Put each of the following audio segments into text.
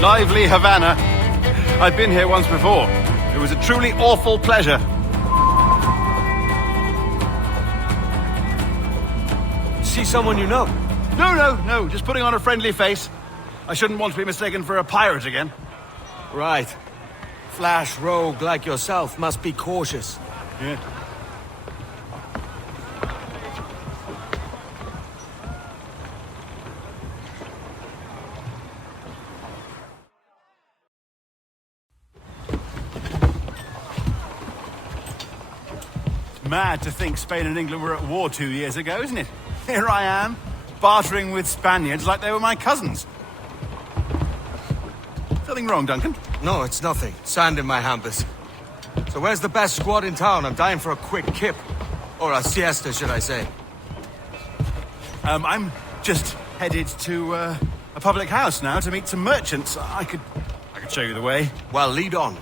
Lively Havana. I've been here once before. It was a truly awful pleasure. See someone you know? No, just putting on a friendly face. I shouldn't want to be mistaken for a pirate again. Right. Flash rogue like yourself must be cautious. Yeah. Mad to think Spain and England were at war 2 years ago, isn't it? Here I am, bartering with Spaniards like they were my cousins. Something wrong, Duncan? No, it's nothing. Sand in my hampers. So where's the best squad in town? I'm dying for a quick kip. Or a siesta, should I say. I'm just headed to a public house now to meet some merchants. I could show you the way. Well, lead on.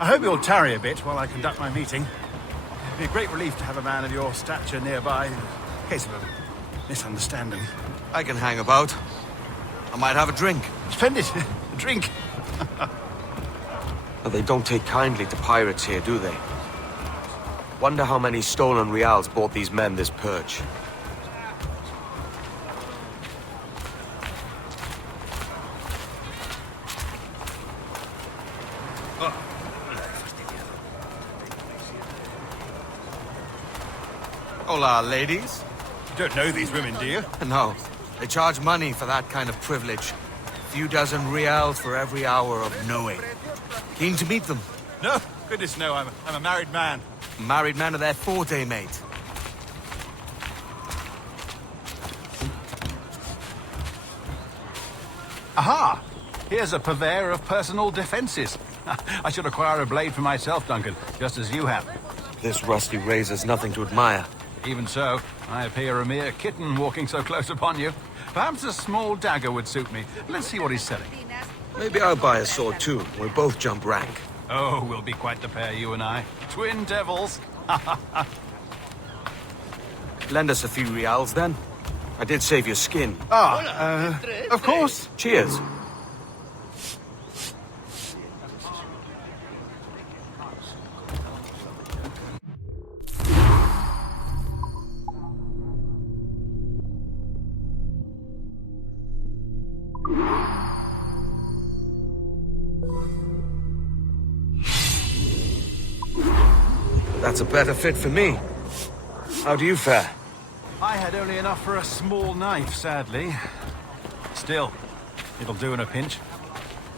I hope you'll tarry a bit while I conduct my meeting. It'd be a great relief to have a man of your stature nearby in case of a misunderstanding. I can hang about. I might have a drink. Splendid. A drink. Well, they don't take kindly to pirates here, do they? Wonder how many stolen reals bought these men this perch. Hola, ladies. You don't know these women, do you? No. They charge money for that kind of privilege. A few dozen reals for every hour of knowing. Keen to meet them. No, goodness no, I'm a married man. Married man of their forte, mate. Aha! Here's a purveyor of personal defenses. I should acquire a blade for myself, Duncan, just as you have. This rusty razor's nothing to admire. Even so, I appear a mere kitten walking so close upon you. Perhaps a small dagger would suit me. Let's see what he's selling. Maybe I'll buy a sword too. We'll both jump rank. Oh, we'll be quite the pair, you and I. Twin devils. Lend us a few reals, then. I did save your skin. Of course. Cheers. That's a better fit for me. How do you fare? I had only enough for a small knife, sadly. Still, it'll do in a pinch.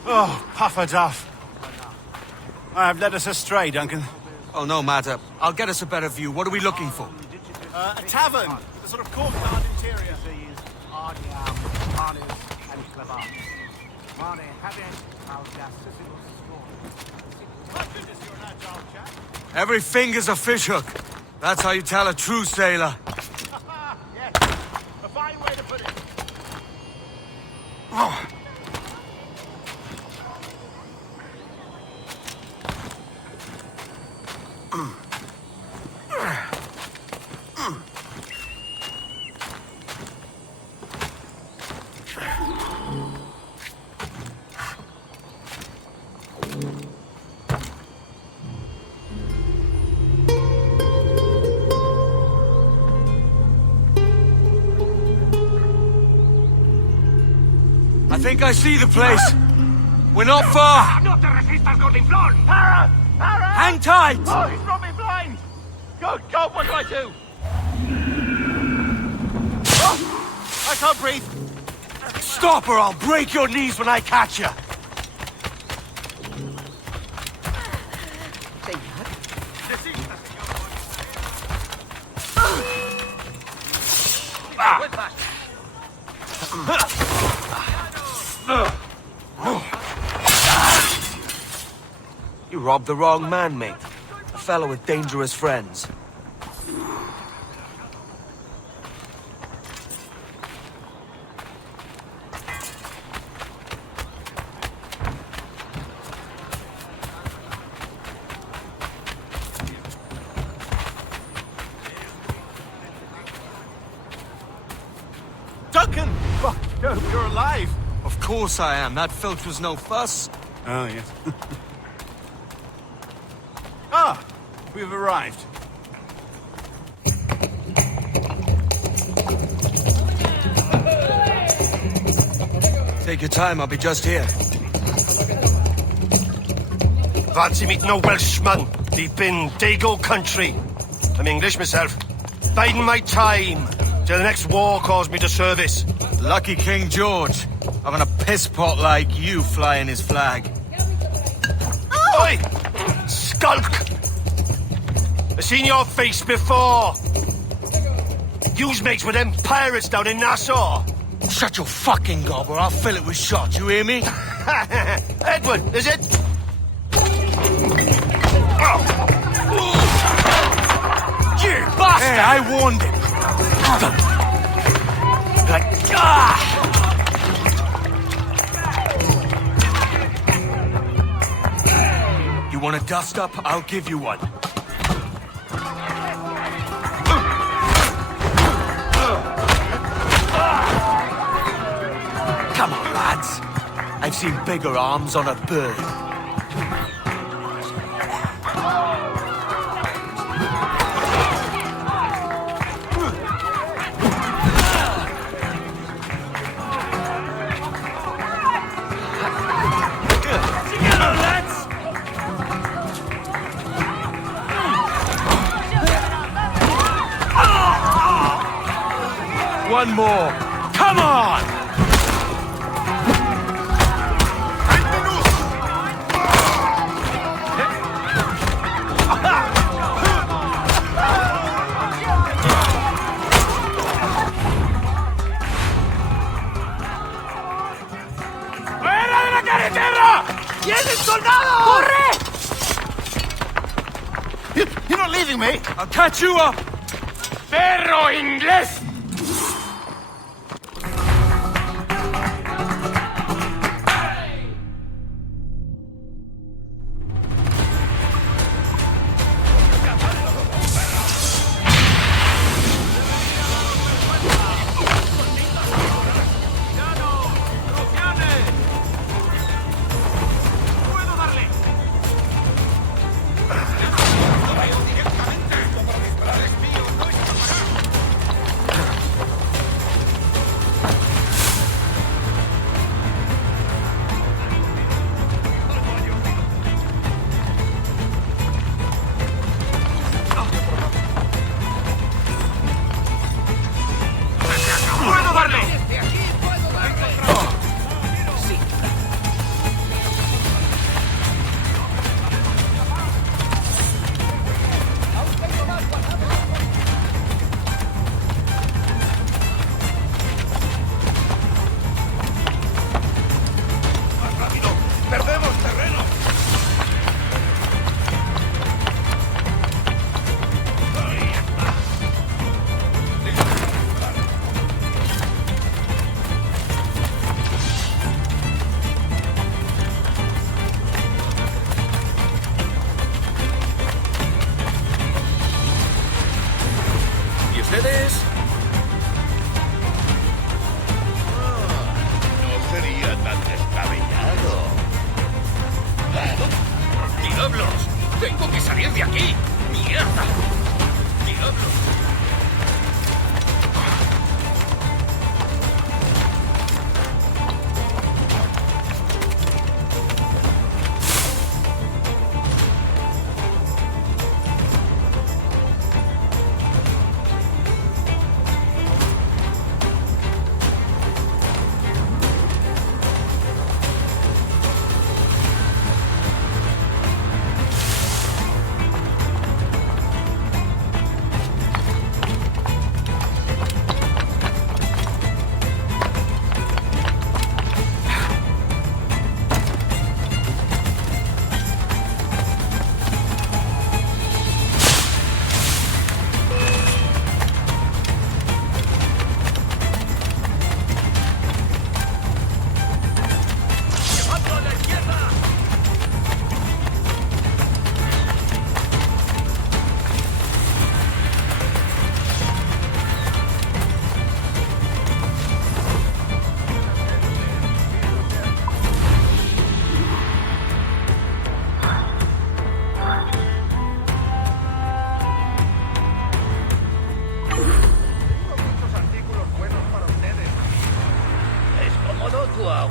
Oh, puffer duff. I have led us astray, Duncan. Oh, no matter. I'll get us a better view. What are we looking for? A tavern. A sort of courtyard interior. Every finger's a fishhook. That's how you tell a true sailor. Yes, a fine way to put it. Oh. I think I see the place. We're not far. No te resistas, gordinflón! Para! Hang tight! Oh, he's brought me blind! Good God, what do I do? Oh, I can't breathe. Stop or I'll break your knees when I catch you. You robbed the wrong man, mate. A fellow with dangerous friends. Duncan! Oh, you're alive. Of course I am. That filch was no fuss. Oh, yes. Ah, we've arrived. Take your time, I'll be just here. Fancy meeting no Welshman deep in Dago country. I'm English myself. Biding my time till the next war calls me to service. Lucky King George, having a piss pot like you flying his flag. Oi! Skulk! I've seen your face before. You's mates with them pirates down in Nassau. Shut your fucking gob or I'll fill it with shot, you hear me? Edward, is it? You bastard! Hey, I warned him. You want a dust up? I'll give you one. Come on, lads. I've seen bigger arms on a bird. One more. Come on! ¡Fuera de la carretera! ¡Tienen soldado! ¡Corre! You're not leaving me? I'll catch you up! ¡Perro inglés! ¡Tengo que salir de aquí! ¡Mierda! ¡Diablos!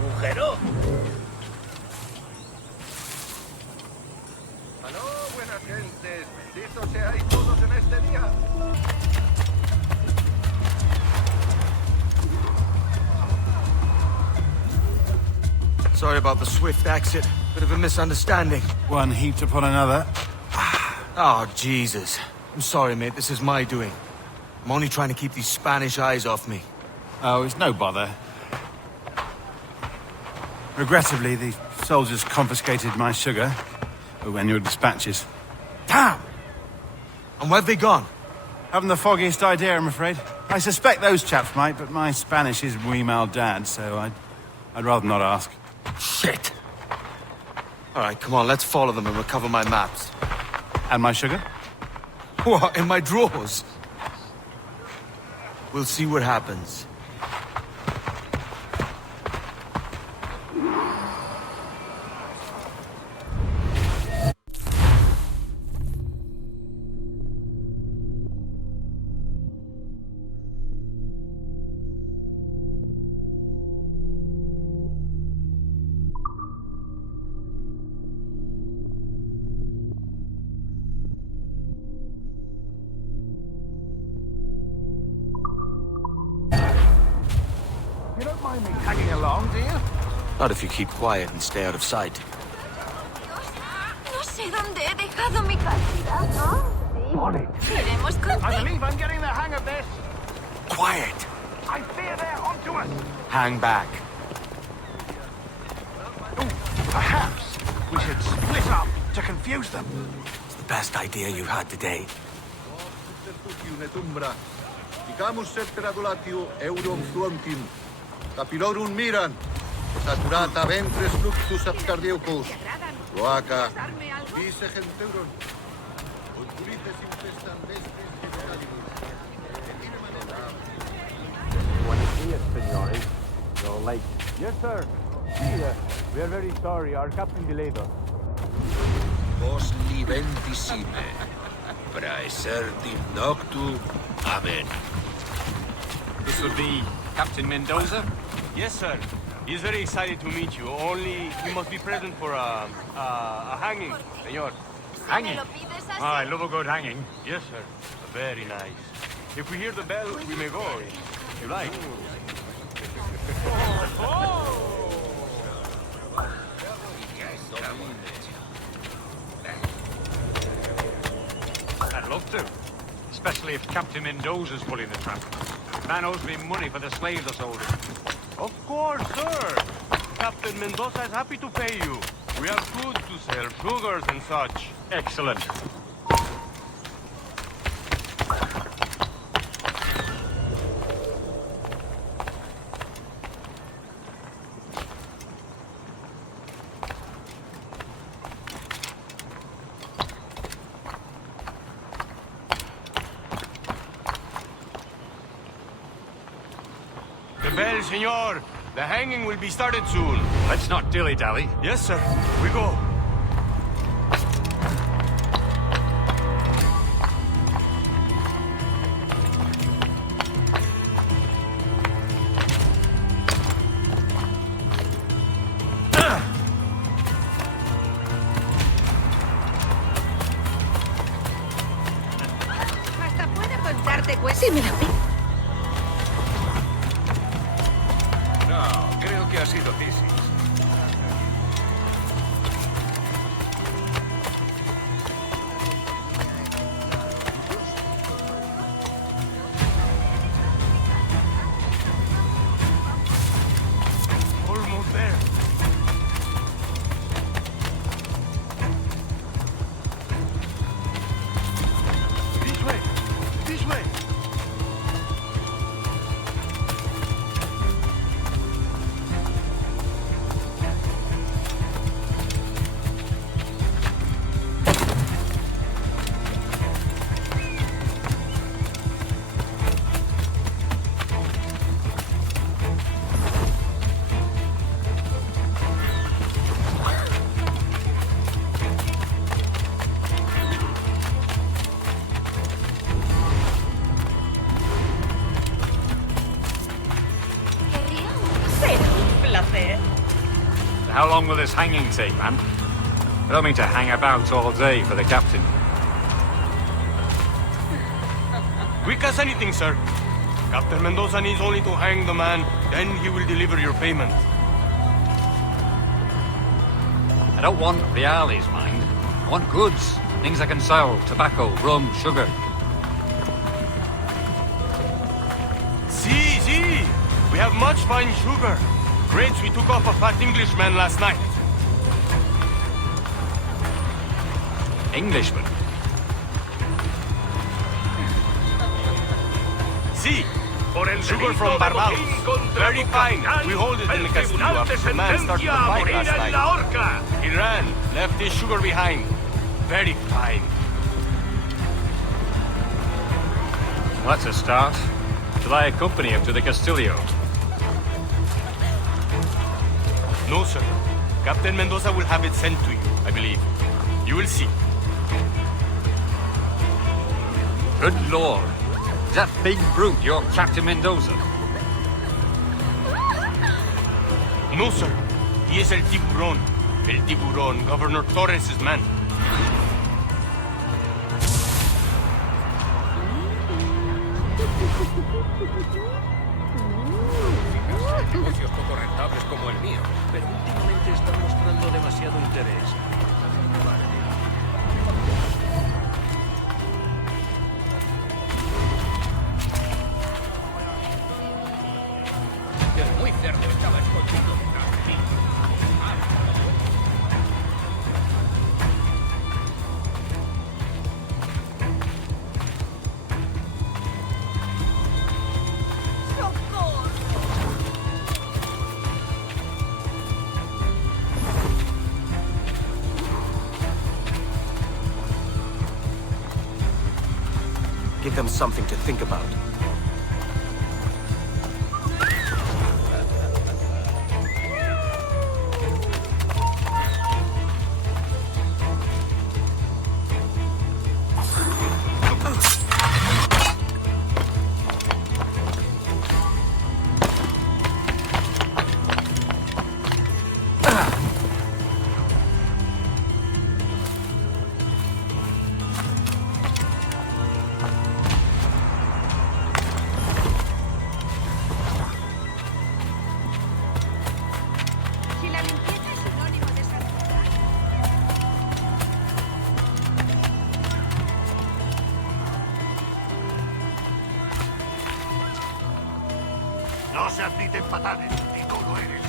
agujero? Aló, buenas gentes. Benditos seáis todos en este día. Sorry about the swift exit. Bit of a misunderstanding. One heaped upon another. Oh, Jesus. I'm sorry, mate. This is my doing. I'm only trying to keep these Spanish eyes off me. Oh, it's no bother. Regrettably, the soldiers confiscated my sugar when your dispatches. Damn! And where've they gone? Haven't the foggiest idea, I'm afraid. I suspect those chaps might, but my Spanish is muy mal dad, so I'd rather not ask. Shit! Alright, come on, let's follow them and recover my maps. And my sugar? What, in my drawers? We'll see what happens. You don't mind me tagging along, do you? Not if you keep quiet and stay out of sight. No sé dónde he dejado mi cartera, ¿no? Sí. Iremos I contigo. believe I'm getting the hang of this. Quiet! I fear they're onto us. Hang back. Perhaps we should split up to confuse them. It's the best idea you've had today. Dicamus septer adulatio eurum fluentim. Capilorum miran. Saturata ventres fluxus abscardeucus. Loaca. Vise genteuron. Ulturices infestan vestes genitalius. Buenos dias, senores. You're late. Yes, sir. We are very sorry. Our captain delayed us. Vos liventissime. Praesertim noctu. Amen. This will be Captain Mendoza? Yes, sir. He's very excited to meet you. Only he must be present for a hanging, senor. Hanging? Ah, I love a good hanging. Yes, sir. Very nice. If we hear the bell, we may go, if you like. I'd love to. Especially if Captain Mendoza's pulling the trap. Man owes me money for the slaves I sold him. Of course, sir. Captain Mendoza is happy to pay you. We have goods to sell, sugars and such. Excellent. The bell, senor. The hanging will be started soon. Let's not dilly-dally. Yes, sir. We go. Hasta puede contarte cuentos. Sí, me la vi. No, creo que ha sido Thesis. Almost there. This way. This way. How long will this hanging take, man? I don't mean to hang about all day for the captain. Quick as anything, sir. Captain Mendoza needs only to hang the man, then he will deliver your payment. I don't want reales, mind. I want goods. Things I can sell. Tobacco, rum, sugar. See. We have much fine sugar. Grapes we took off a fat Englishman last night. Englishman? See. Sugar from Barbados. Very fine. We hold it in the castillo after the man started the fight last night. He ran, left his sugar behind. Very fine. Well, that's a start. Shall I accompany him to the Castillo? No, sir. Captain Mendoza will have it sent to you, I believe. You will see. Good lord. Is that big brute your Captain Mendoza? No, sir. He is El Tiburon. El Tiburon, Governor Torres' man. Negocios poco rentables como el mío, pero últimamente están mostrando demasiado interés. El muy cerdo estaba escondido detrás de mí. Give them something to think about. No se admiten patanes, y tú lo eres.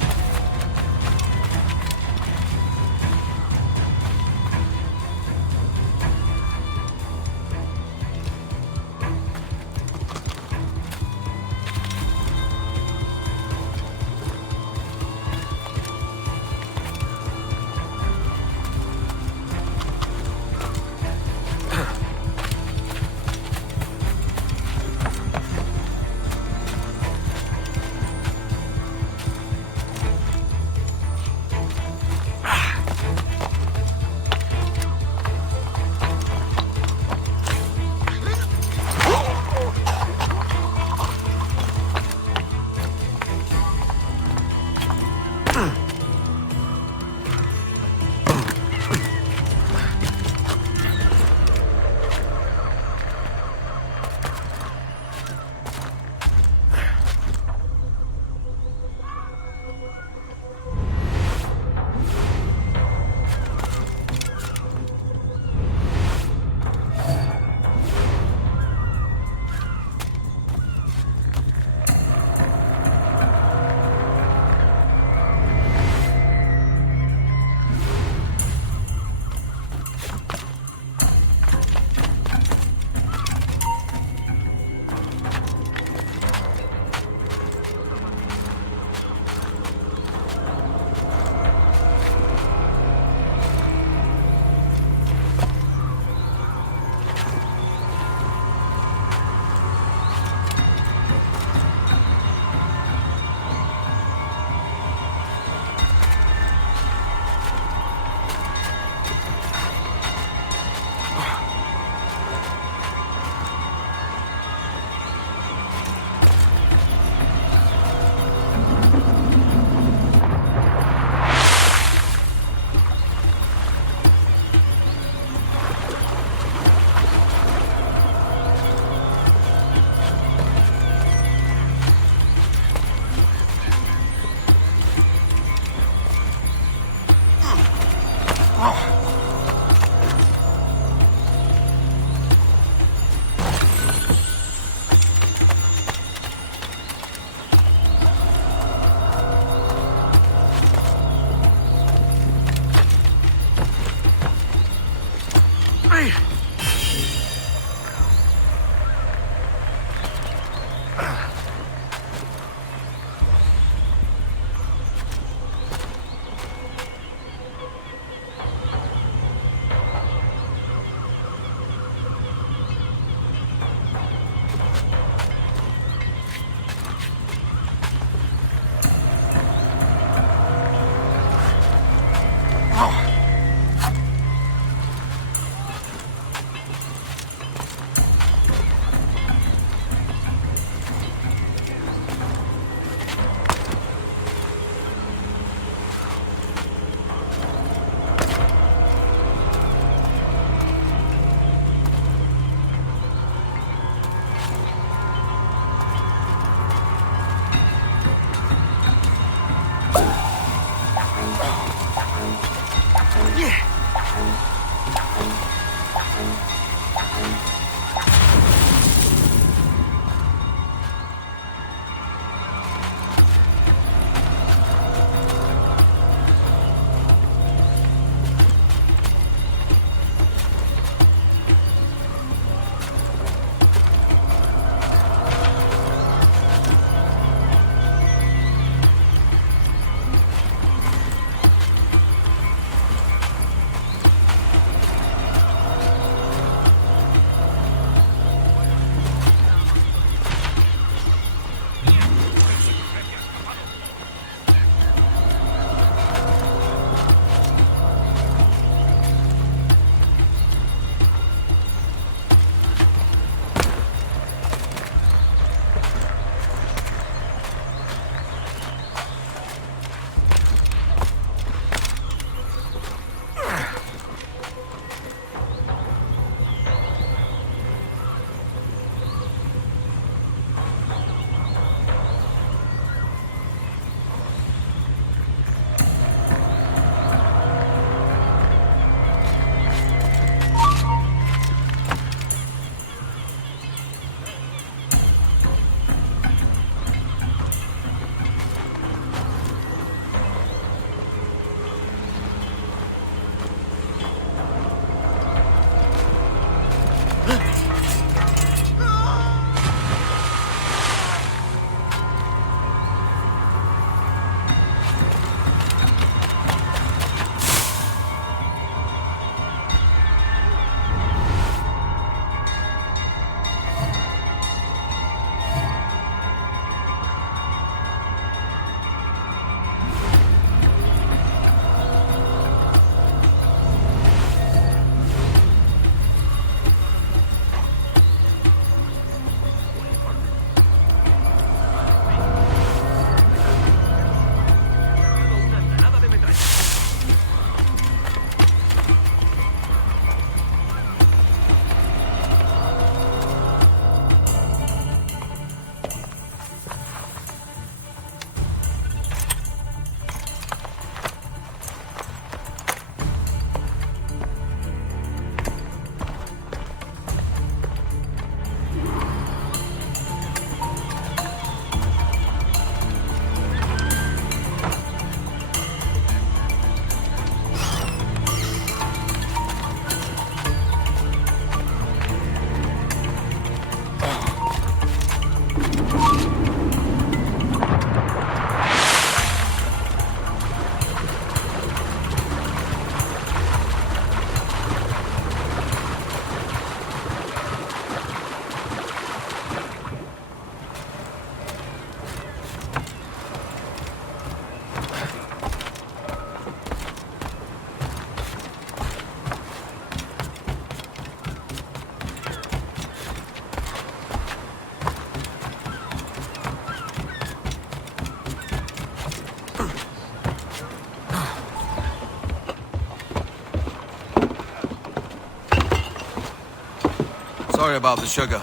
Sorry about the sugar.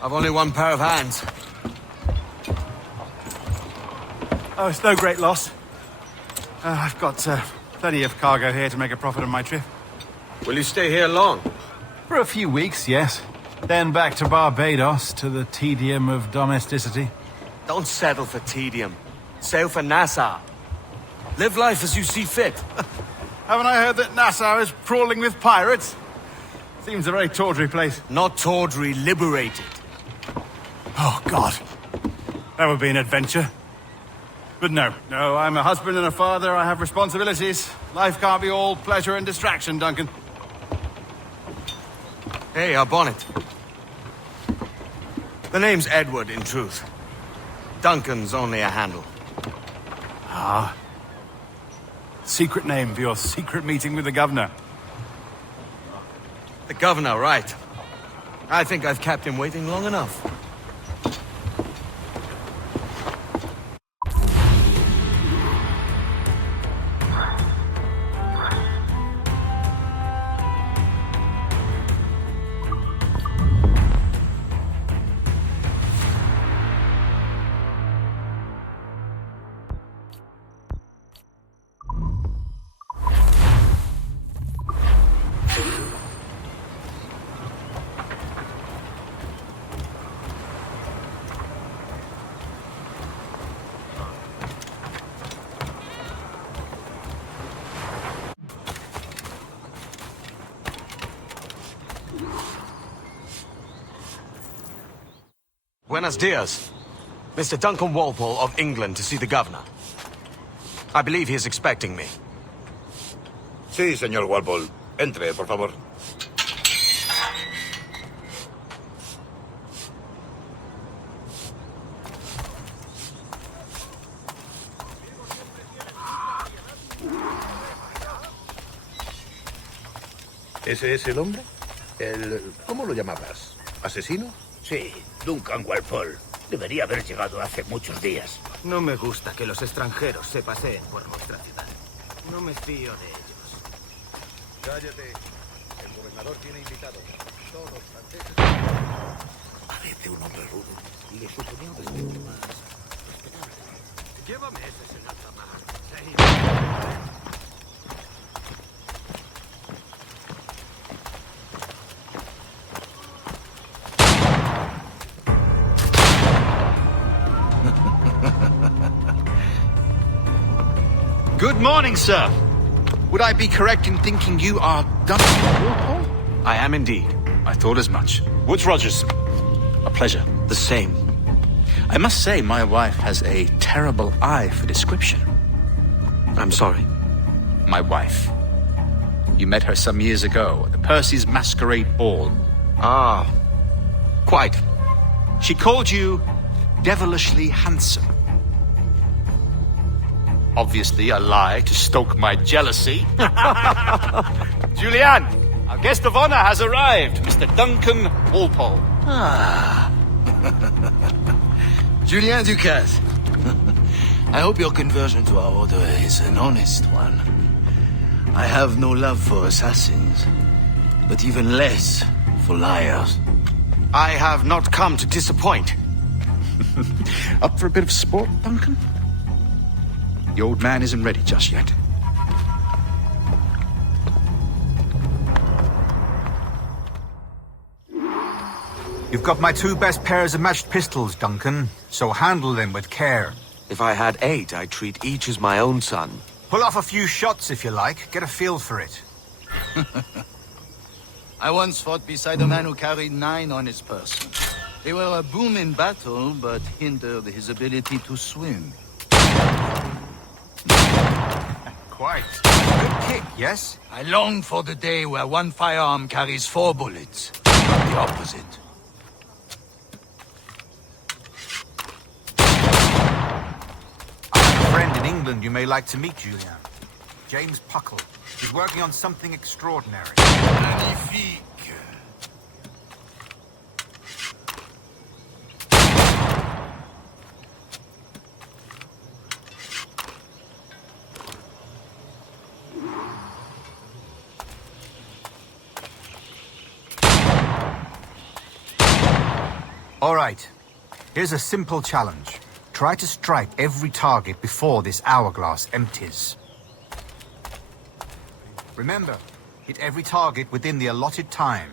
I've only one pair of hands. Oh, it's no great loss. I've got plenty of cargo here to make a profit on my trip. Will you stay here long? For a few weeks, yes. Then back to Barbados, to the tedium of domesticity. Don't settle for tedium. Sail for Nassau. Live life as you see fit. Haven't I heard that Nassau is crawling with pirates? Seems a very tawdry place. Not tawdry, liberated. Oh, God. That would be an adventure. But no, I'm a husband and a father. I have responsibilities. Life can't be all pleasure and distraction, Duncan. Hey, our bonnet. The name's Edward, in truth. Duncan's only a handle. Ah. Secret name for your secret meeting with the governor. The governor, right. I think I've kept him waiting long enough. Buenos dias. Mr. Duncan Walpole of England to see the governor. I believe he is expecting me. Sí, señor Walpole. Entre, por favor. ¿Ese es el hombre? ¿Cómo lo llamabas? ¿Asesino? Sí, Duncan Walpole. Debería haber llegado hace muchos días. No me gusta que los extranjeros se paseen por nuestra ciudad. No me fío de ellos. Cállate. El gobernador tiene invitados. Todos franceses. Parece un hombre rudo. Le suponía un respeto más respetable. Llévame ese señor Tamar. Good morning, sir. Would I be correct in thinking you are Duncan Walpole? I am indeed. I thought as much. Woods Rogers. A pleasure. The same. I must say, my wife has a terrible eye for description. I'm sorry. My wife. You met her some years ago at the Percy's Masquerade Ball. Ah, quite. She called you devilishly handsome. Obviously a lie to stoke my jealousy. Julianne, our guest of honor has arrived, Mr. Duncan Walpole. Ah. Julien Ducasse. I hope your conversion to our order is an honest one. I have no love for assassins, but even less for liars. I have not come to disappoint. Up for a bit of sport, Duncan? The old man isn't ready just yet. You've got my two best pairs of matched pistols, Duncan, so handle them with care. If I had 8, I'd treat each as my own son. Pull off a few shots if you like. Get a feel for it. I once fought beside a man who carried 9 on his person. They were a boom in battle, but hindered his ability to swim. Quite. Good kick, yes? I long for the day where one firearm carries 4 bullets, not the opposite. I have a friend in England you may like to meet, Julian. James Puckle. He's working on something extraordinary. Magnifique. All right. Here's a simple challenge. Try to strike every target before this hourglass empties. Remember, hit every target within the allotted time.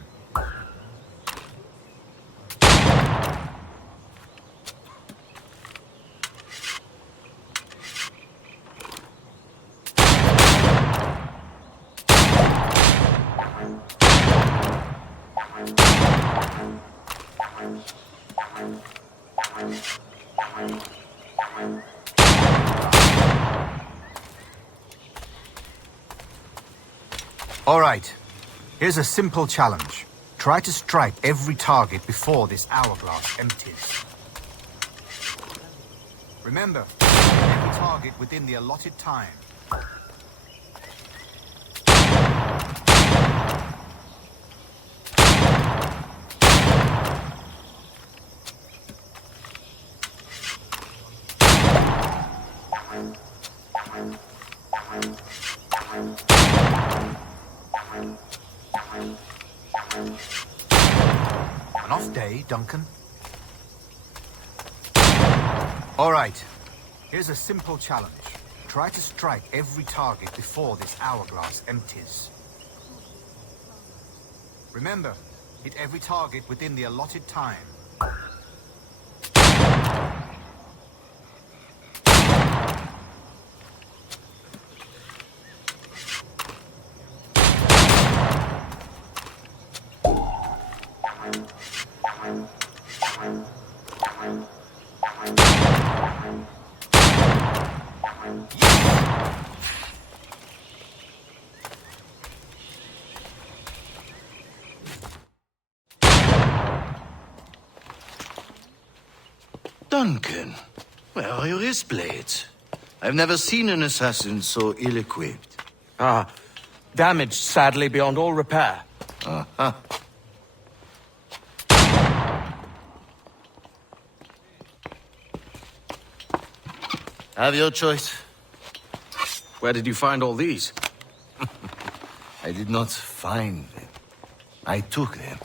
All right. Here's a simple challenge. Try to strike every target before this hourglass empties. Remember, every target within the allotted time. An off day, Duncan. All right. Here's a simple challenge. Try to strike every target before this hourglass empties. Remember, hit every target within the allotted time. Duncan, where are your wrist blades? I've never seen an assassin so ill-equipped. Damaged, sadly, beyond all repair. Uh-huh. Have your choice. Where did you find all these? I did not find them. I took them.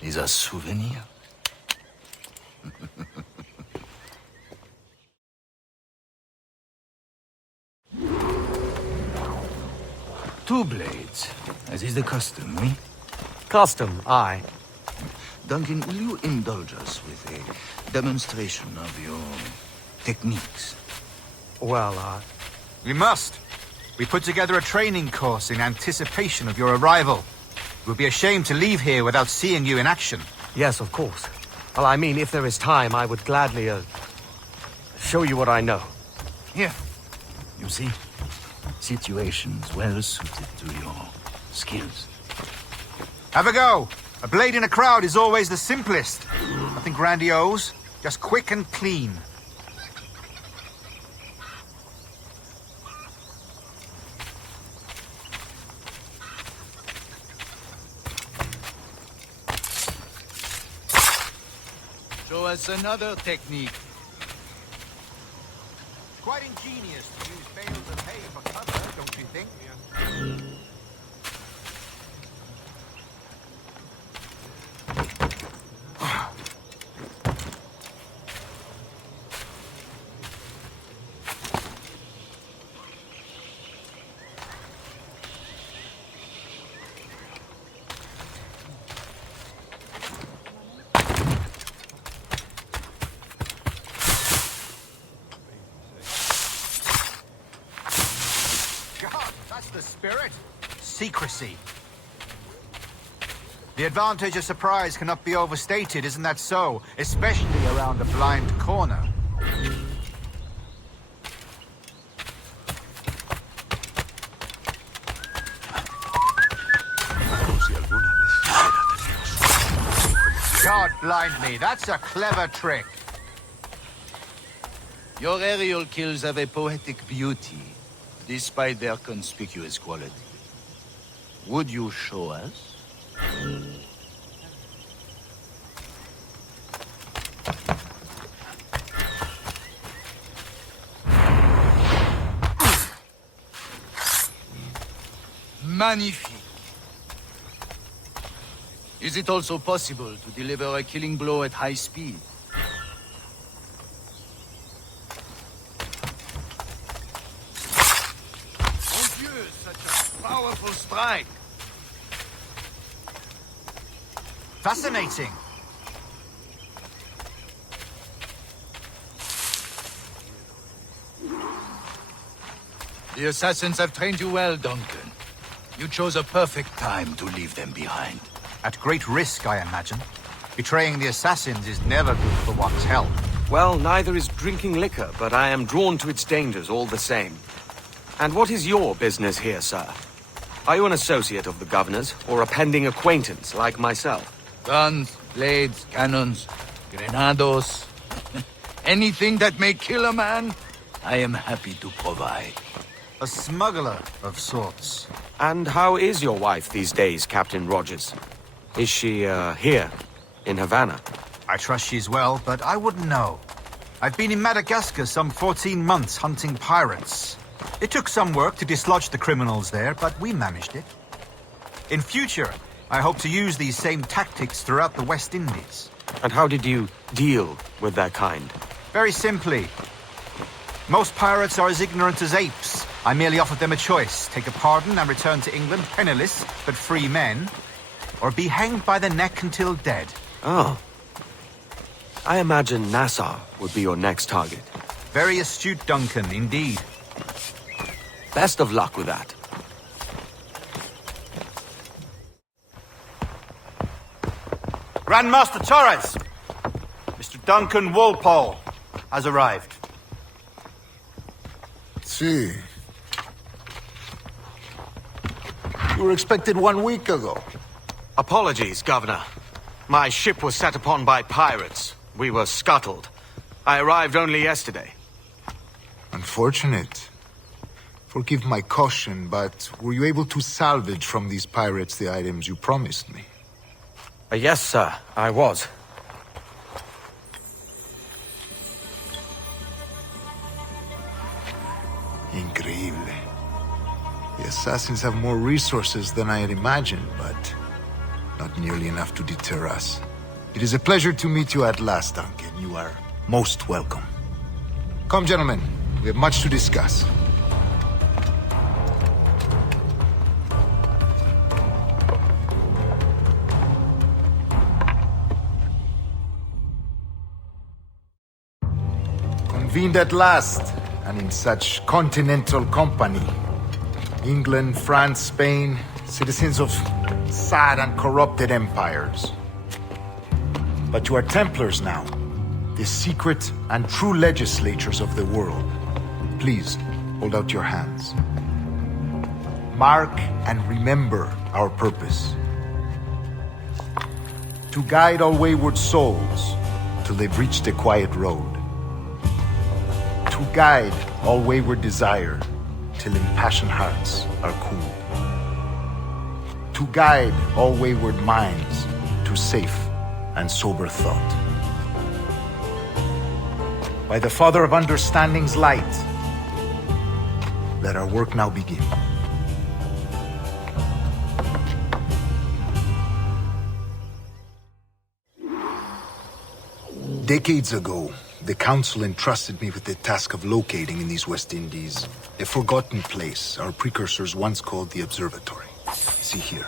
These are souvenirs. Two blades, as is the custom, eh? Custom, aye. Duncan, will you indulge us with a demonstration of your techniques? Well, We must. We put together a training course in anticipation of your arrival. It would be a shame to leave here without seeing you in action. yes, of course. Well, I mean, if there is time, I would gladly, show you what I know. Here. You see? Situations well suited to your skills. Have a go. A blade in a crowd is always the simplest. Nothing grandiose, just quick and clean. Show us another technique. Quite ingenious to use bales of hay for cover, don't you think? The spirit? Secrecy. The advantage of surprise cannot be overstated, isn't that so? Especially around a blind corner. God blind me, that's a clever trick. Your aerial kills have a poetic beauty, despite their conspicuous quality. Would you show us? Magnifique. Is it also possible to deliver a killing blow at high speed? Mon Dieu, such a powerful strike. Fascinating. The assassins have trained you well, Duncan. You chose a perfect time to leave them behind. At great risk, I imagine. Betraying the assassins is never good for one's health. Well, neither is drinking liquor, but I am drawn to its dangers all the same. And what is your business here, sir? Are you an associate of the governor's, or a pending acquaintance like myself? Guns, blades, cannons, grenados. Anything that may kill a man, I am happy to provide. A smuggler of sorts. And how is your wife these days, Captain Rogers? Is she, here, in Havana? I trust she's well, but I wouldn't know. I've been in Madagascar some 14 months hunting pirates. It took some work to dislodge the criminals there, but we managed it. In future, I hope to use these same tactics throughout the West Indies. And how did you deal with that kind? Very simply. Most pirates are as ignorant as apes. I merely offered them a choice. Take a pardon and return to England penniless, but free men. Or be hanged by the neck until dead. Oh. I imagine Nassau would be your next target. Very astute, Duncan, indeed. Best of luck with that. Grandmaster Torres! Mr. Duncan Walpole has arrived. See. You were expected 1 week ago. Apologies, Governor. My ship was set upon by pirates. We were scuttled. I arrived only yesterday. Unfortunate. Forgive my caution, but were you able to salvage from these pirates the items you promised me? Yes, sir, I was. Increíble. The assassins have more resources than I had imagined, but not nearly enough to deter us. It is a pleasure to meet you at last, Duncan. You are most welcome. Come, gentlemen. We have much to discuss. Convened at last, and in such continental company. England, France, Spain, citizens of sad and corrupted empires. But you are Templars now, the secret and true legislators of the world. Please, hold out your hands. Mark and remember our purpose. To guide all wayward souls till they've reached a quiet road. To guide all wayward desire till impassioned hearts are cooled. To guide all wayward minds to safe and sober thought. By the Father of Understanding's light, let our work now begin. Decades ago, the Council entrusted me with the task of locating in these West Indies a forgotten place our precursors once called the Observatory. See here.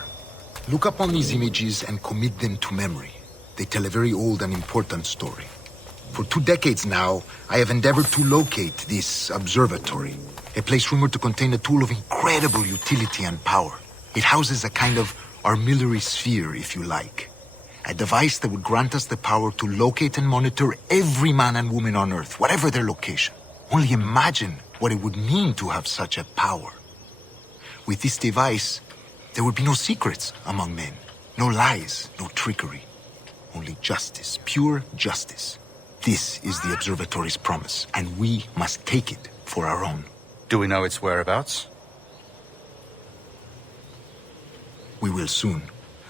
Look up on these images and commit them to memory. They tell a very old and important story. For 2 decades now, I have endeavored to locate this observatory, a place rumored to contain a tool of incredible utility and power. It houses a kind of armillary sphere, if you like. A device that would grant us the power to locate and monitor every man and woman on Earth, whatever their location. Only imagine what it would mean to have such a power. With this device, there would be no secrets among men, no lies, no trickery. Only justice, pure justice. This is the observatory's promise, and we must take it for our own. Do we know its whereabouts? We will soon.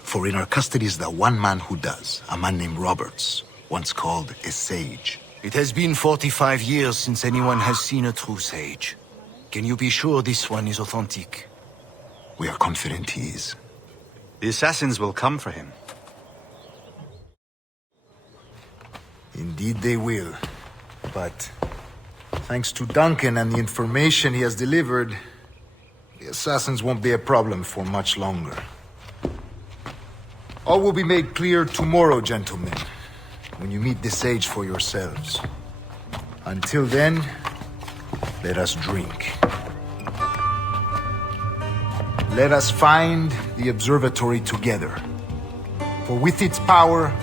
For in our custody is the one man who does, a man named Roberts, once called a sage. It has been 45 years since anyone has seen a true sage. Can you be sure this one is authentic? We are confident he is. The assassins will come for him. Indeed they will. But thanks to Duncan and the information he has delivered, the assassins won't be a problem for much longer. All will be made clear tomorrow, gentlemen, when you meet the sage for yourselves. Until then, let us drink. Let us find the observatory together. For with its power,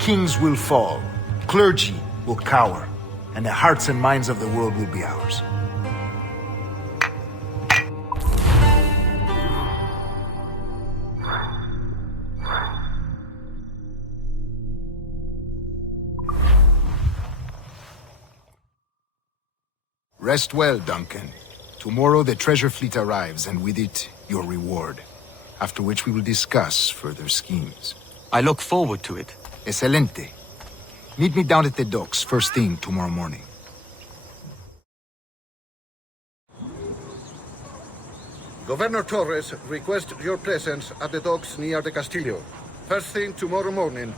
kings will fall, clergy will cower, and the hearts and minds of the world will be ours. Rest well, Duncan. Tomorrow the treasure fleet arrives, and with it, your reward. After which we will discuss further schemes. I look forward to it. Excelente. Meet me down at the docks first thing tomorrow morning. Governor Torres requests your presence at the docks near the Castillo. First thing tomorrow morning.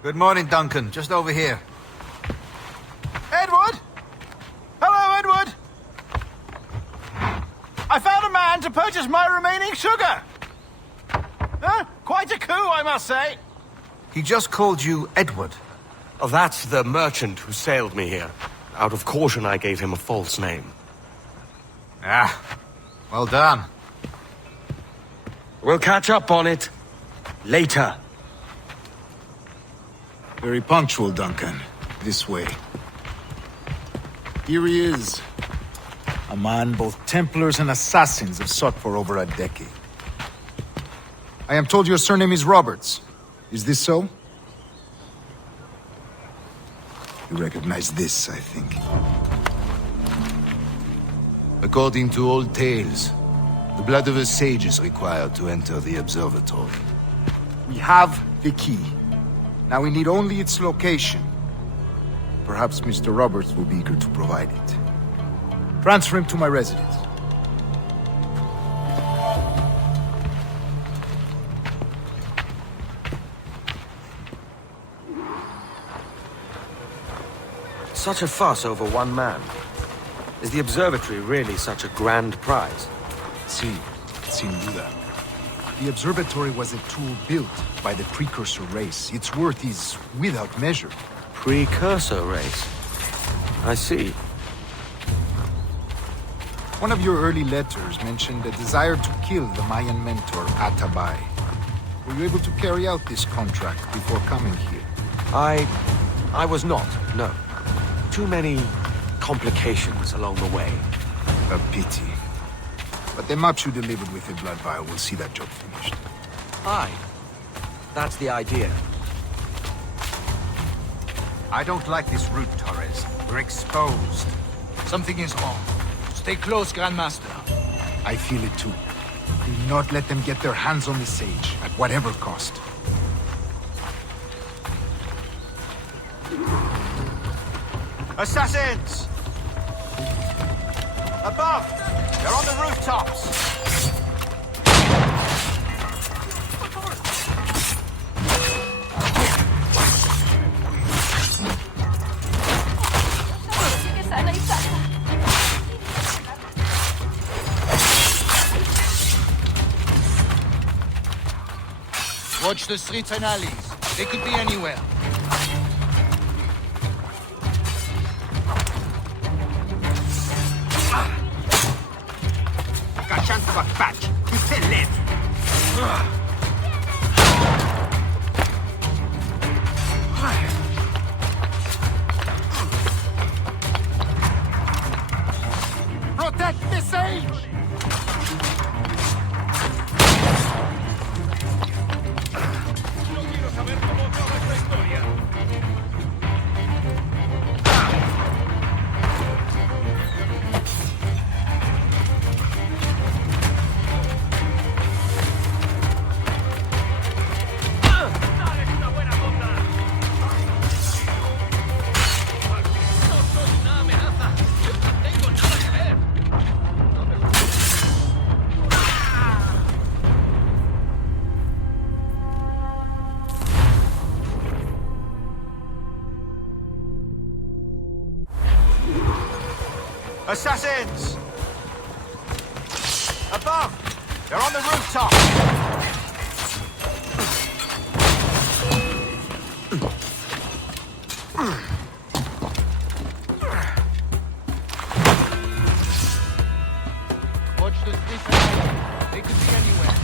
Good morning, Duncan. Just over here. Edward? Hello, Edward! I found a man to purchase my remaining sugar! Huh? Quite a coup, I must say. He just called you Edward. Oh, that's the merchant who sailed me here. Out of caution, I gave him a false name. Ah, well done. We'll catch up on it later. Very punctual, Duncan. This way. Here he is. A man both Templars and Assassins have sought for over a decade. I am told your surname is Roberts. Is this so? You recognize this, I think. According to old tales, the blood of a sage is required to enter the observatory. We have the key. Now we need only its location. Perhaps Mr. Roberts will be eager to provide it. Transfer him to my residence. Such a fuss over one man. Is the observatory really such a grand prize? Sí, sin duda. The observatory was a tool built by the precursor race. Its worth is without measure. Precursor race? I see. One of your early letters mentioned a desire to kill the Mayan mentor, Atabay. Were you able to carry out this contract before coming here? I was not, no. Too many complications along the way. A pity. But the maps you delivered with the blood vial will see that job finished. Aye. That's the idea. I don't like this route, Torres. We're exposed. Something is wrong. Stay close, Grandmaster. I feel it too. Do not let them get their hands on the sage, at whatever cost. Assassins! Above! They're on the rooftops! Watch the streets and alleys. They could be anywhere. Got a chance of a patch. You still live. Protect the sage! Assassins! Above! They're on the rooftop! Watch the streets ahead. They could be anywhere.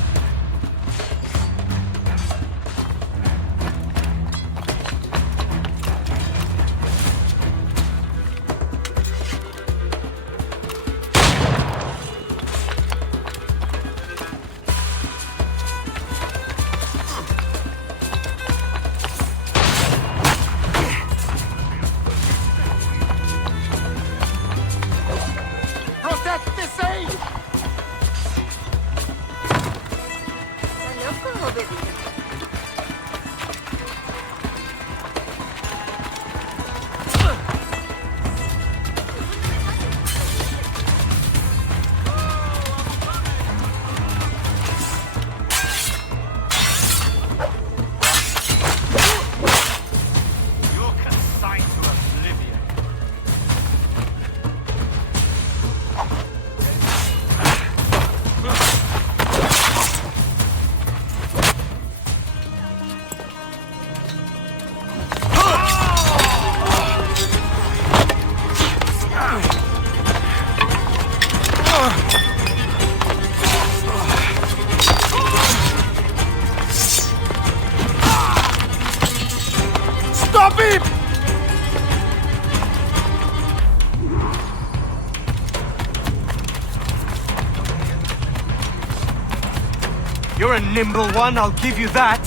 You're a nimble one, I'll give you that.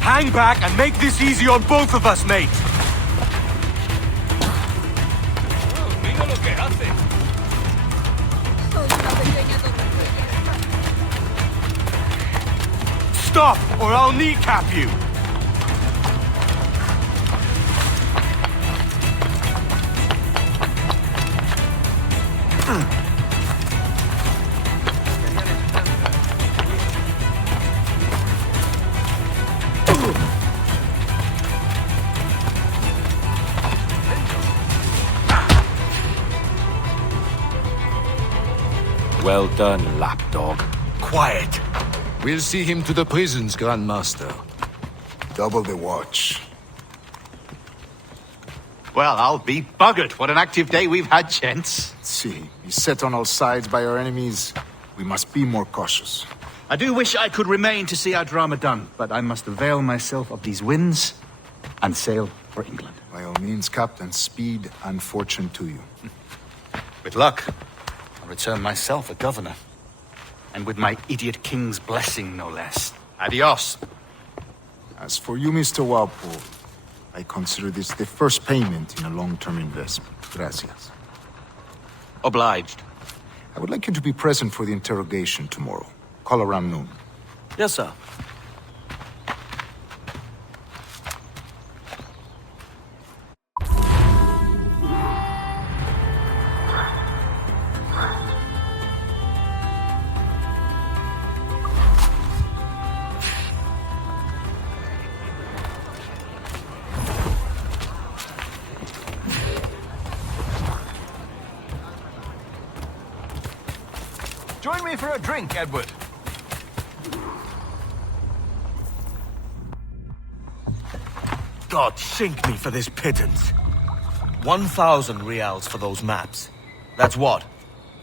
Hang back and make this easy on both of us, mate. Mira lo que hace. Stop, or I'll kneecap you! Well done, lapdog. Quiet. We'll see him to the prisons, Grandmaster. Double the watch. Well, I'll be buggered. What an active day we've had, gents. See, beset on all sides by our enemies. We must be more cautious. I do wish I could remain to see our drama done, but I must avail myself of these winds and sail for England. By all means, Captain, speed and fortune to you. With luck, I'll return myself a governor. And with my idiot king's blessing, no less. Adios. As for you, Mr. Walpole, I consider this the first payment in a long-term investment. Gracias. Obliged. I would like you to be present for the interrogation tomorrow. Call around noon. Yes, sir. Join me for a drink, Edward. God sink me for this pittance. 1,000 reals for those maps. That's what?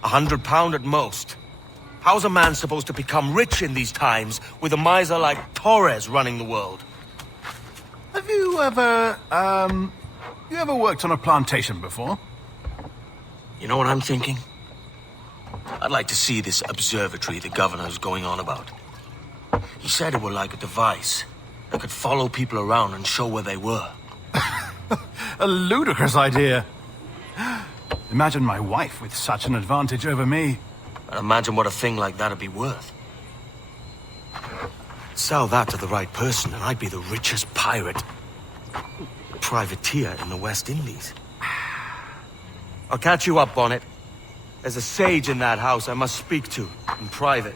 £100 at most. How's a man supposed to become rich in these times with a miser like Torres running the world? Have you ever, worked on a plantation before? You know what I'm thinking? I'd like to see this observatory the governor's going on about. He said it were like a device that could follow people around and show where they were. A ludicrous idea. Imagine my wife with such an advantage over me. And imagine what a thing like that'd be worth. Sell that to the right person and I'd be the richest pirate, privateer in the West Indies. I'll catch you up on it. There's a sage in that house I must speak to, in private.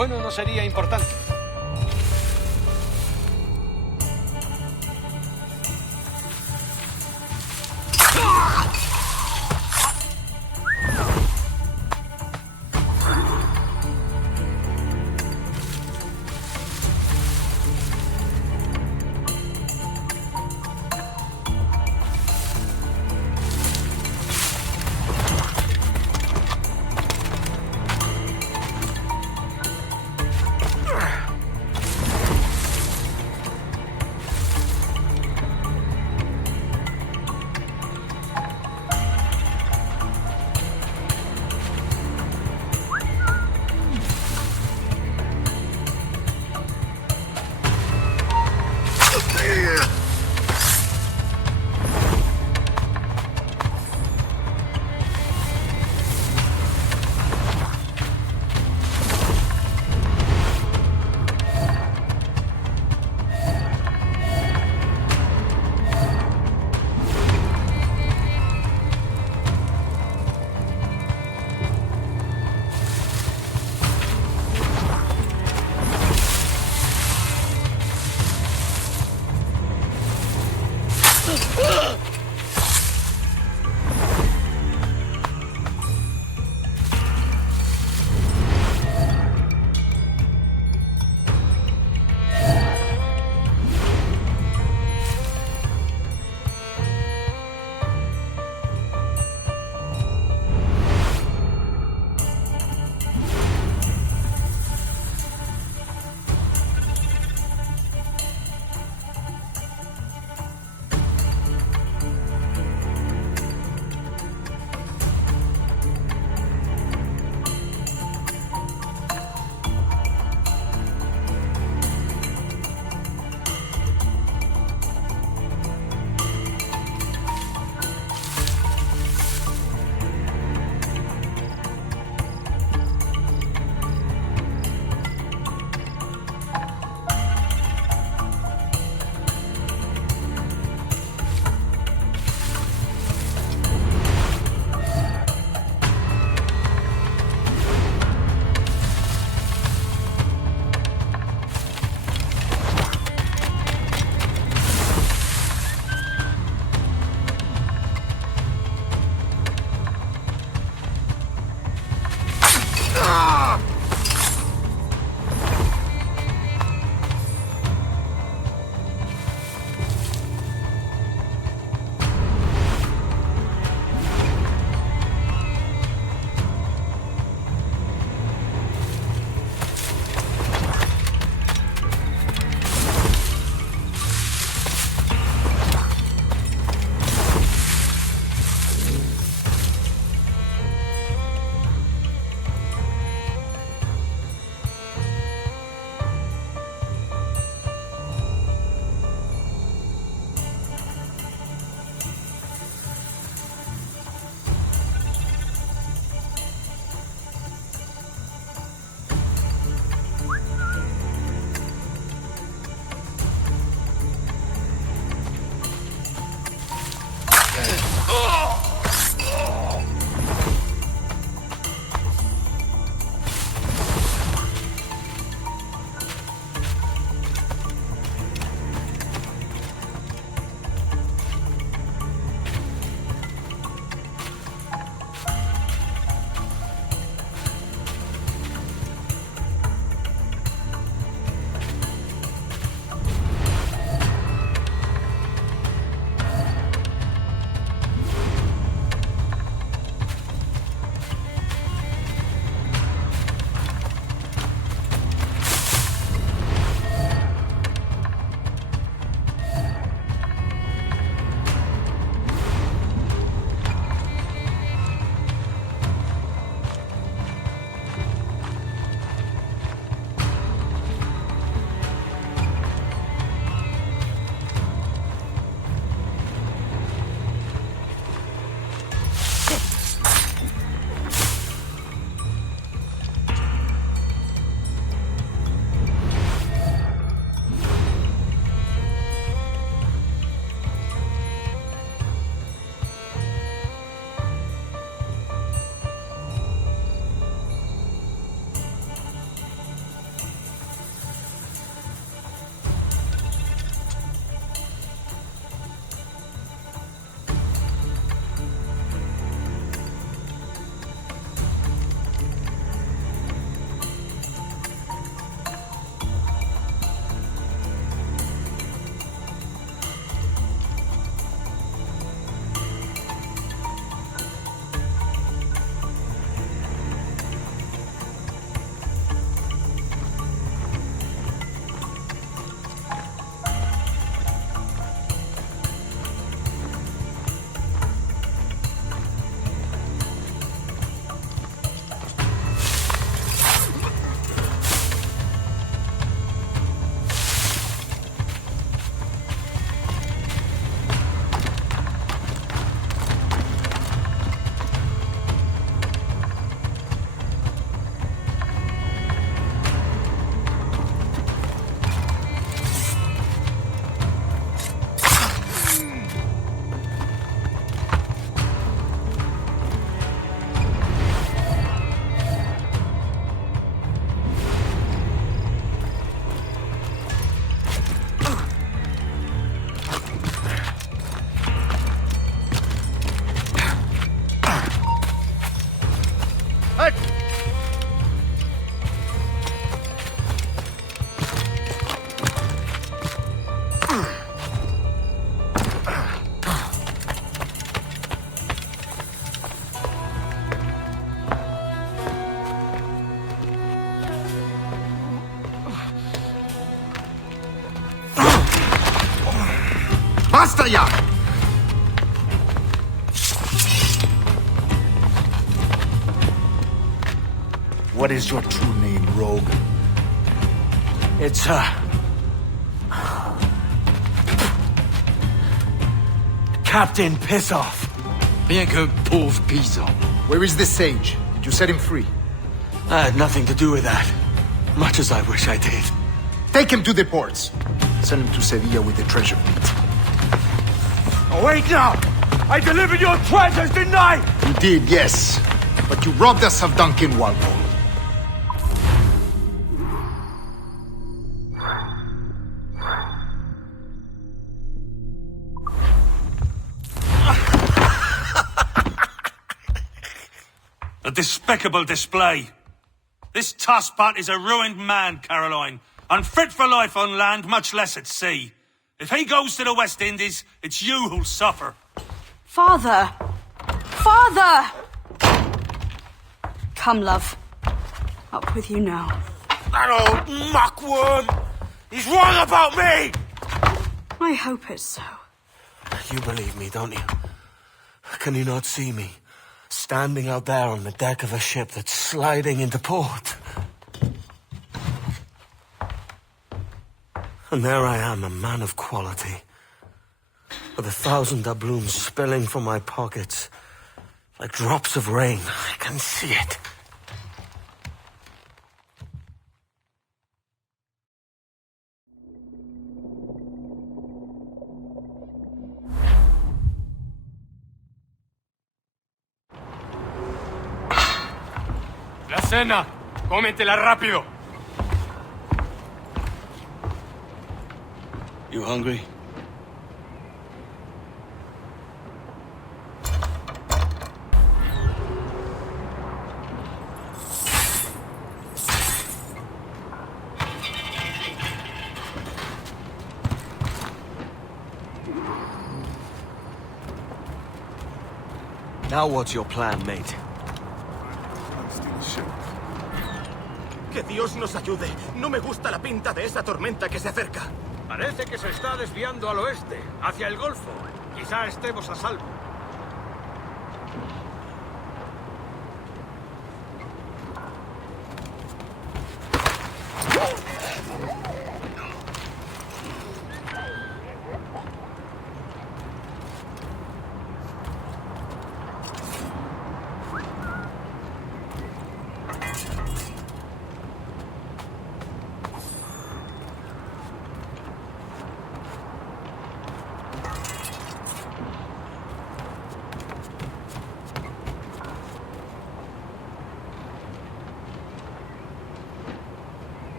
Bueno, no sería importante. Basta ya! What is your true name, rogue? It's, Captain Pissoff. Bien que pauvre paysan. Where is the sage? Did you set him free? I had nothing to do with that. Much as I wish I did. Take him to the ports. Send him to Sevilla with the treasure. Oh, wait now! I delivered your treasures, didn't I? You did, yes. But you robbed us of Duncan Walpole. A despicable display. This tosspot is a ruined man, Caroline. Unfit for life on land, much less at sea. If he goes to the West Indies, it's you who'll suffer. Father! Father! Come, love. Up with you now. That old muckworm! He's wrong about me! I hope it's so. You believe me, don't you? Can you not see me? Standing out there on the deck of a ship that's sliding into port. And there I am, a man of quality. With 1,000 doubloons spilling from my pockets. Like drops of rain. I can see it. La cena. Cómetela rápido. You hungry? Now what's your plan, mate? Que Dios nos ayude. No me gusta la pinta de esa tormenta que se acerca. Parece que se está desviando al oeste, hacia el Golfo. Quizá estemos a salvo.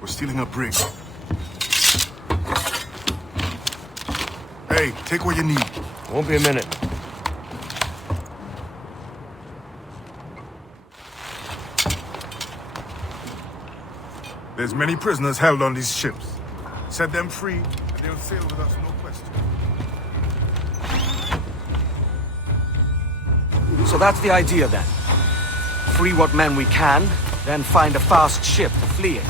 We're stealing a brig. Hey, take what you need. Won't be a minute. There's many prisoners held on these ships. Set them free, and they'll sail with us, no question. So that's the idea then. Free what men we can, then find a fast ship to flee in.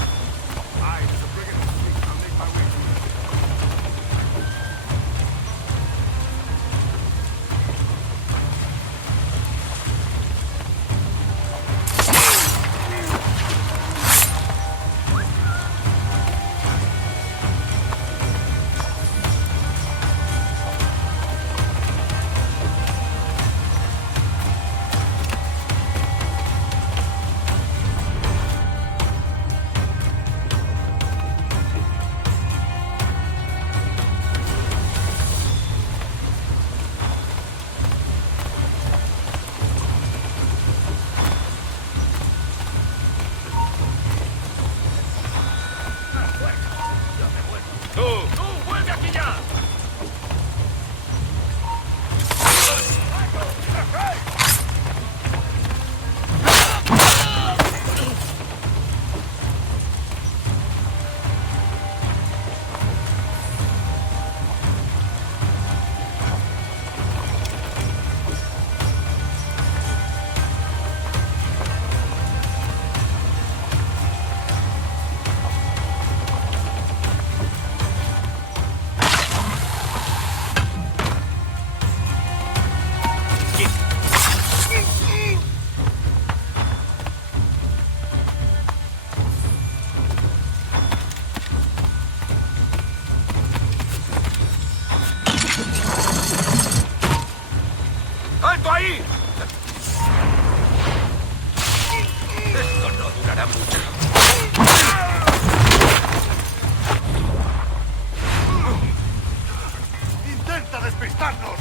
matarnos!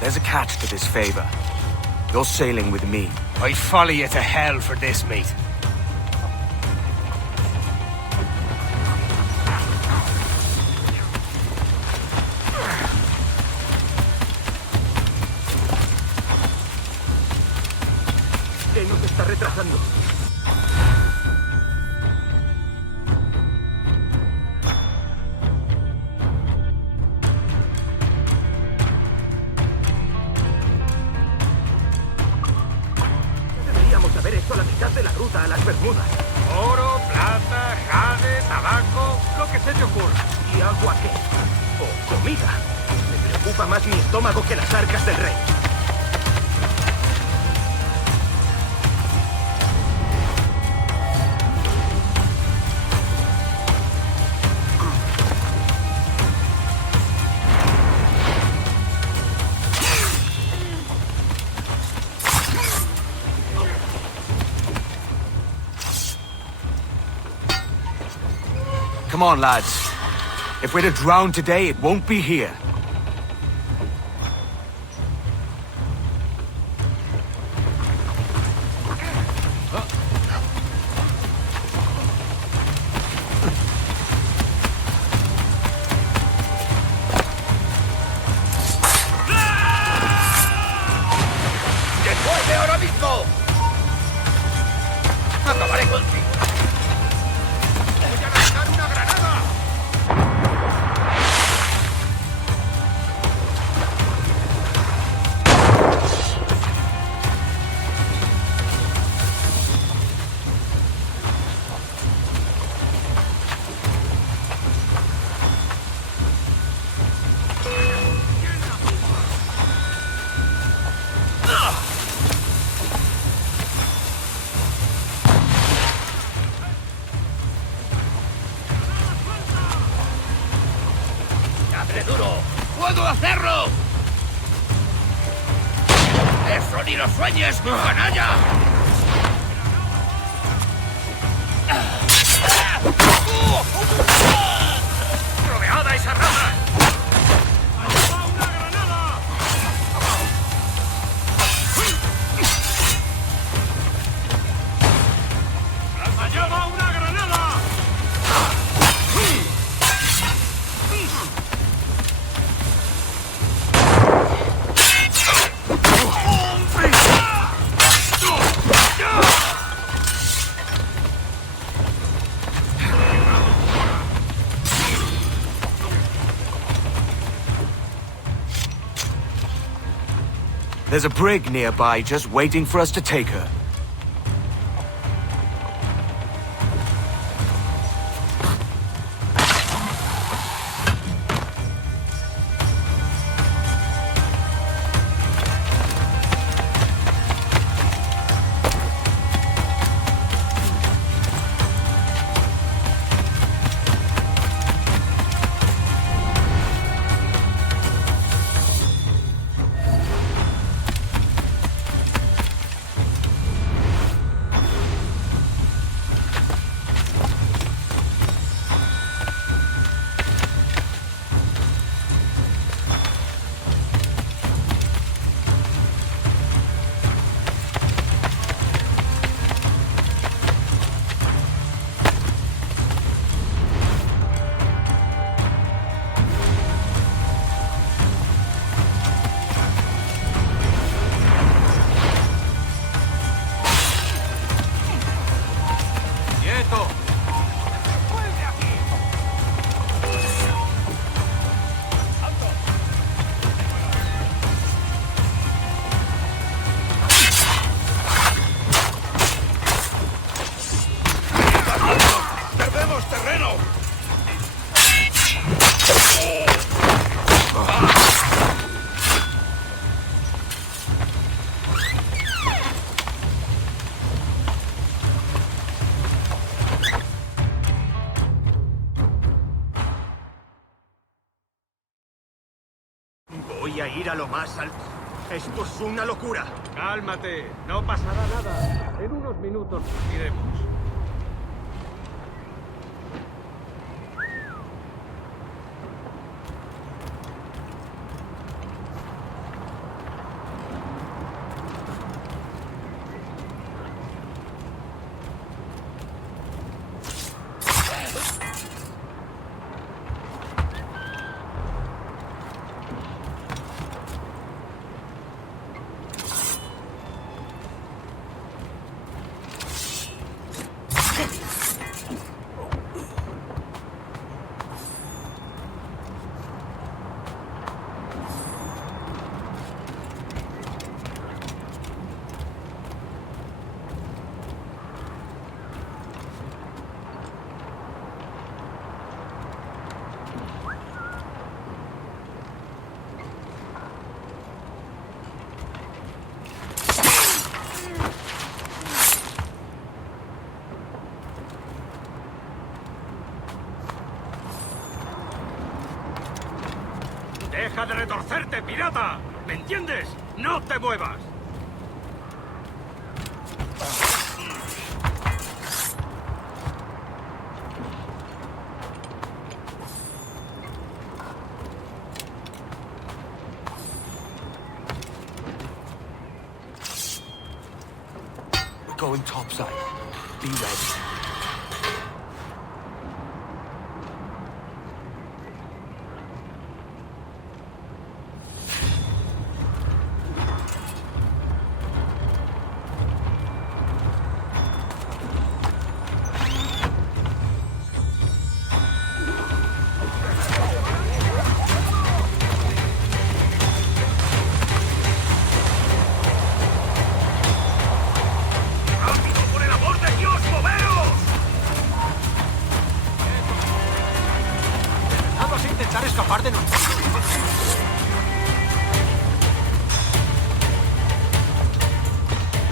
There's a catch to this favor. You're sailing with me. I'd follow you to hell for this, mate. ¿Qué nos está retrasando? Deberíamos haber hecho la mitad de la ruta a las Bermudas. Oro, plata, jade, tabaco, lo que se te ocurra. ¿Y agua qué? ¿O comida? Me preocupa más mi estómago que las arcas del rey. Come on, lads. If we're to drown today, it won't be here. ¡Devuelve ahora mismo! ¡Acabaré contigo! ¡Voy a lanzar una granada! ¡Dale duro! ¡Puedo hacerlo! ¡Eso ni lo sueñes, canalla! ¡Rodeada esa rama! ¡Allá va una granada! There's a brig nearby just waiting for us to take her. Voy a ir a lo más alto. Esto es una locura. Cálmate, no pasará nada. En unos minutos iremos. ¡Deja de retorcerte, pirata! ¿Me entiendes? ¡No te muevas! We're going topside. Be ready.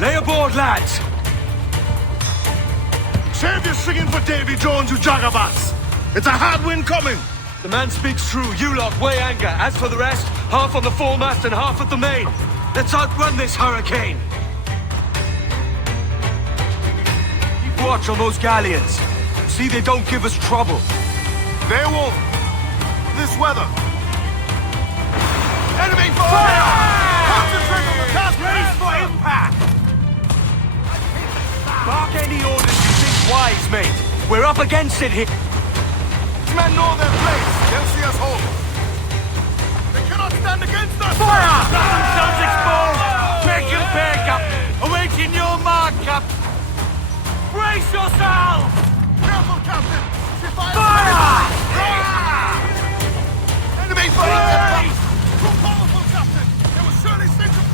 Lay aboard, lads! Save your singing for Davy Jones, you jagabats! It's a hard wind coming! The man speaks true. You lot weigh anchor. As for the rest, half on the foremast and half at the main. Let's outrun this hurricane. Keep watch on those galleons. See they don't give us trouble. They won't. This weather. Enemy fire! Concentrate on the task! Race for impact! Mark any orders you think wise, mate. We're up against it here. These men know their place. They'll see us home. They cannot stand against us! Fire! Got themselves exposed! Make them pay, Captain! Awaiting your mark, Captain! Brace yourself! Careful, Captain! Fire! Enemy fire! Too powerful, Captain! They will surely sink us!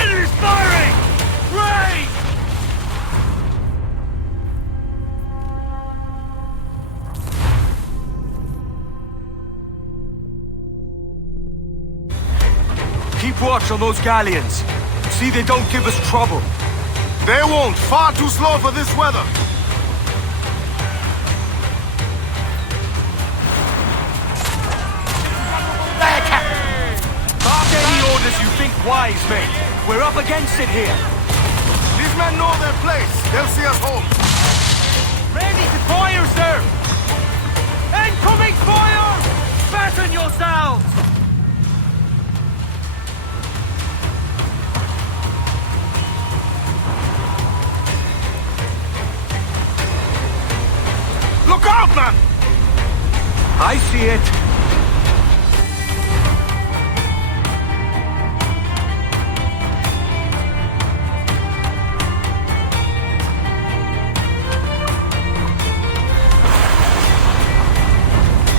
Enemy's firing! Raise! Keep watch on those galleons. See they don't give us trouble. They won't. Far too slow for this weather. There, Captain! Mark any orders you think wise, mate. We're up against it here. These men know their place. They'll see us home. Ready to fire, sir! Incoming fire! Fasten yourselves! Look out, man! I see it.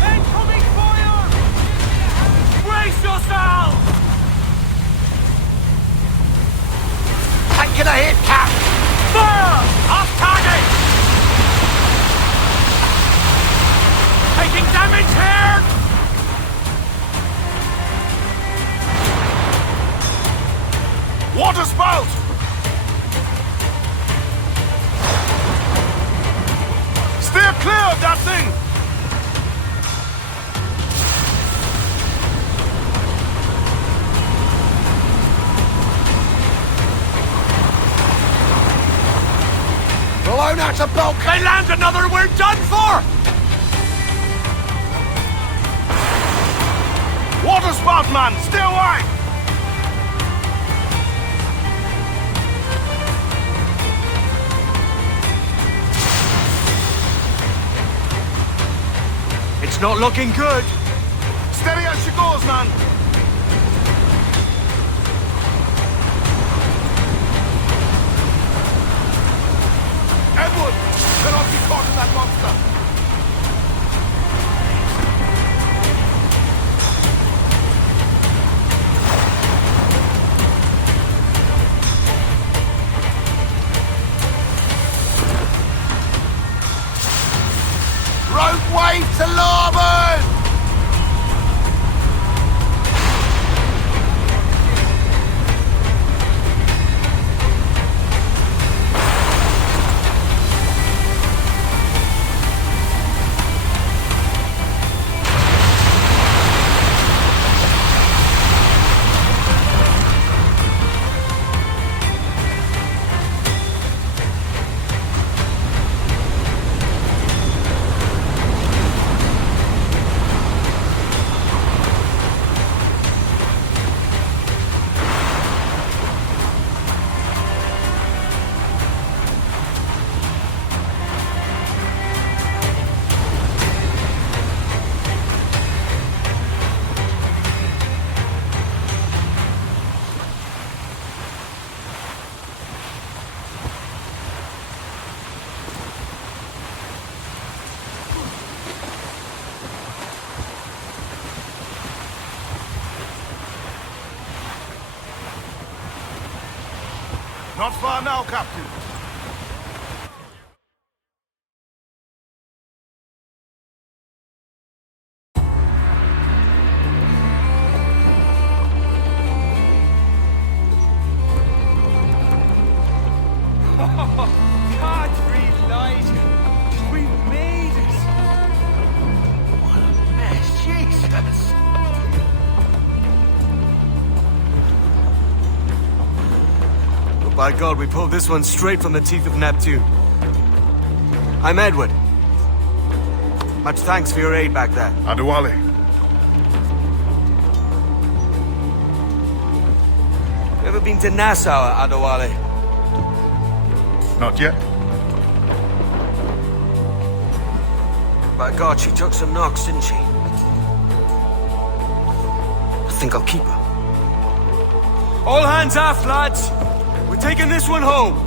Incoming fire! Brace yourself! Taking a hit, Cap! Fire! Off target! Taking damage here! Water spout! Steer clear of that thing! learn how to bulk. They land another, we're done for! Water spout, man! Stay away! It's not looking good. Steady as she goes, man! Edward! Cannot be caught in that monster! Rope wave to larboard! Not far now, Captain. Can't relight it. We made it. What a mess, Jesus. By God, we pulled this one straight from the teeth of Neptune. I'm Edward. Much thanks for your aid back there. Adewale. You ever been to Nassau, Adewale? Not yet. By God, she took some knocks, didn't she? I think I'll keep her. All hands aft, lads! We're taking this one home.